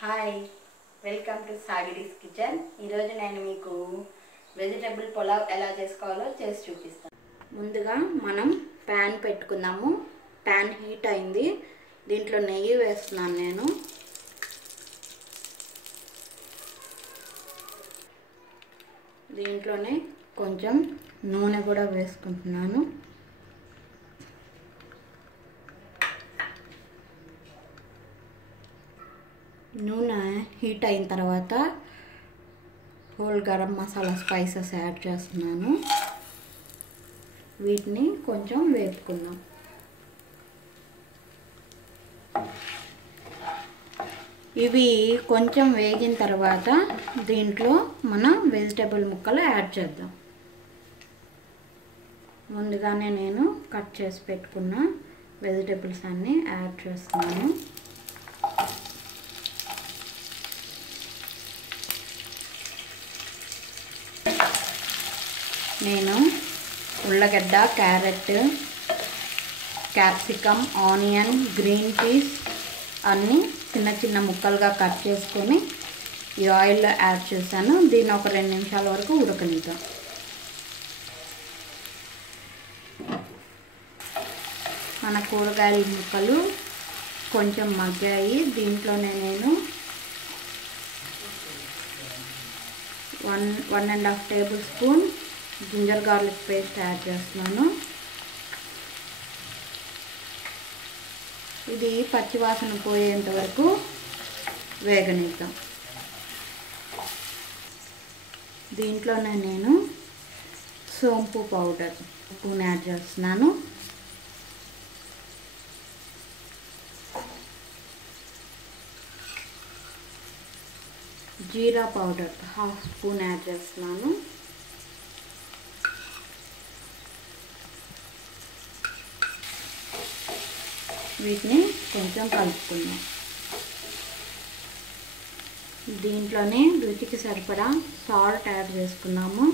Hi, welcome to Sagiri's kitchen. ఈరోజు నేను మీకు వెజిటబుల్ పులావ్ ఎలా చేసుకోవాలో చేసి చూపిస్తాను. ముందుగా మనం ప్యాన్ పెట్టుకుందాము. ప్యాన్ హీట్ అయింది. దీంట్లో నెయ్యి వేస్తున్నాను నేను. దీంట్లోనే కొంచెం నూనె కూడా వేసుకుంటున్నాను. నూనె హీట్ అయిన తర్వాత whole garam masala spices add చేస్తున్నాను. వీటిని కొంచెం వేపుకుందాం. ఇవి కొంచెం వేగిన తర్వాత దీంట్లో మనం వెజిటబుల్ ముక్కలు యాడ్ చేద్దాం. ముందుగానే నేను కట్ చేసి పెట్టుకున్న వెజిటబుల్స్ అన్నీ యాడ్ చేస్తున్నాను. నేను ఉల్లగడ్డ, carrot, capsicum, onion, green peas అన్నీ చిన్న చిన్న ముక్కలుగా కట్ చేసుకొని ఈ ఆయిల్లో యాడ్ చేశాను. దీన్ని ఒక 2 నిమిషాల వరకు ఉడకనిద్దాం. మన కూరగాయల ముక్కలు కొంచెం మగ్గాయి. దీంట్లోనే నేను 1.5 tablespoon ginger garlic paste add చేస్తున్నాను. ఇది పచ్చివాసన పోయేంత వరకు వేగనిద్దాం. దీంట్లోనే నేను సోంపు పౌడర్ స్పూన్ యాడ్ చేస్తున్నాను. జీరా పౌడర్ 1/2 స్పూన్ యాడ్ చేస్తున్నాను. వీటిని కొంచెం కలుపుకుందాం. దీంట్లోనే రుచికి సరిపడా సాల్ట్ యాడ్ చేసుకున్నాము.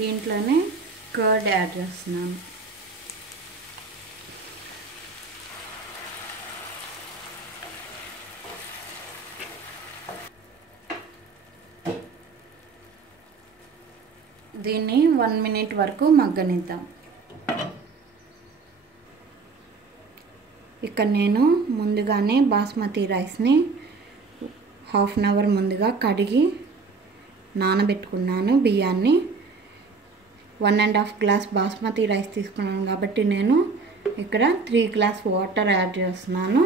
దీంట్లోనే కర్డ్ యాడ్ చేస్తున్నాను. దీన్ని 1 మినిట్ వరకు మగ్గనిద్దాం. ఇక్కడ నేను ముందుగానే బాస్మతి రైస్ని 1/2 అవర్ ముందుగా కడిగి నానబెట్టుకున్నాను. బియ్యాన్ని 1.5 గ్లాస్ బాస్మతి రైస్ తీసుకున్నాను కాబట్టి నేను ఇక్కడ 3 గ్లాస్ వాటర్ యాడ్ చేస్తున్నాను.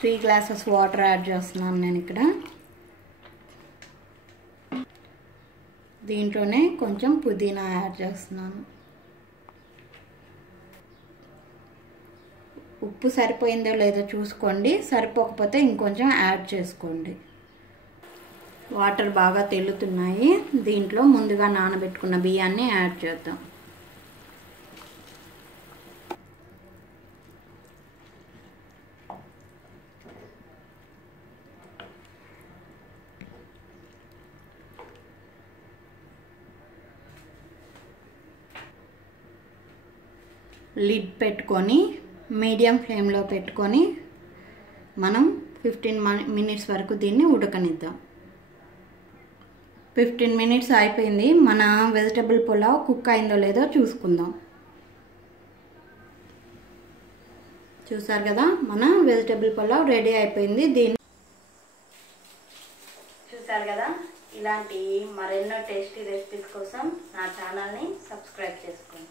3 గ్లాసెస్ వాటర్ యాడ్ చేస్తున్నాను నేను ఇక్కడ. దీంట్లోనే కొంచెం పుదీనా యాడ్ చేస్తున్నాను. ఉప్పు సరిపోయిందో లేదో చూసుకోండి. సరిపోకపోతే ఇంకొంచెం యాడ్ చేసుకోండి. వాటర్ బాగా తెల్లుతున్నాయి. దీంట్లో ముందుగా నానబెట్టుకున్న బియ్యాన్ని యాడ్ చేద్దాం. లిడ్ పెట్టుకొని మీడియం ఫ్లేమ్లో పెట్టుకొని మనం 15 మినిట్స్ వరకు దీన్ని ఉడకనిద్దాం. 15 మినిట్స్ అయిపోయింది. మన వెజిటబుల్ పులావ్ కుక్ అయిందో లేదో చూసుకుందాం. చూసారు కదా, మన వెజిటబుల్ పులావ్ రెడీ అయిపోయింది. చూసారు కదా, ఇలాంటి మరెన్నో టేస్టీ రెసిపీస్ కోసం నా ఛానల్ని సబ్స్క్రైబ్ చేసుకోండి.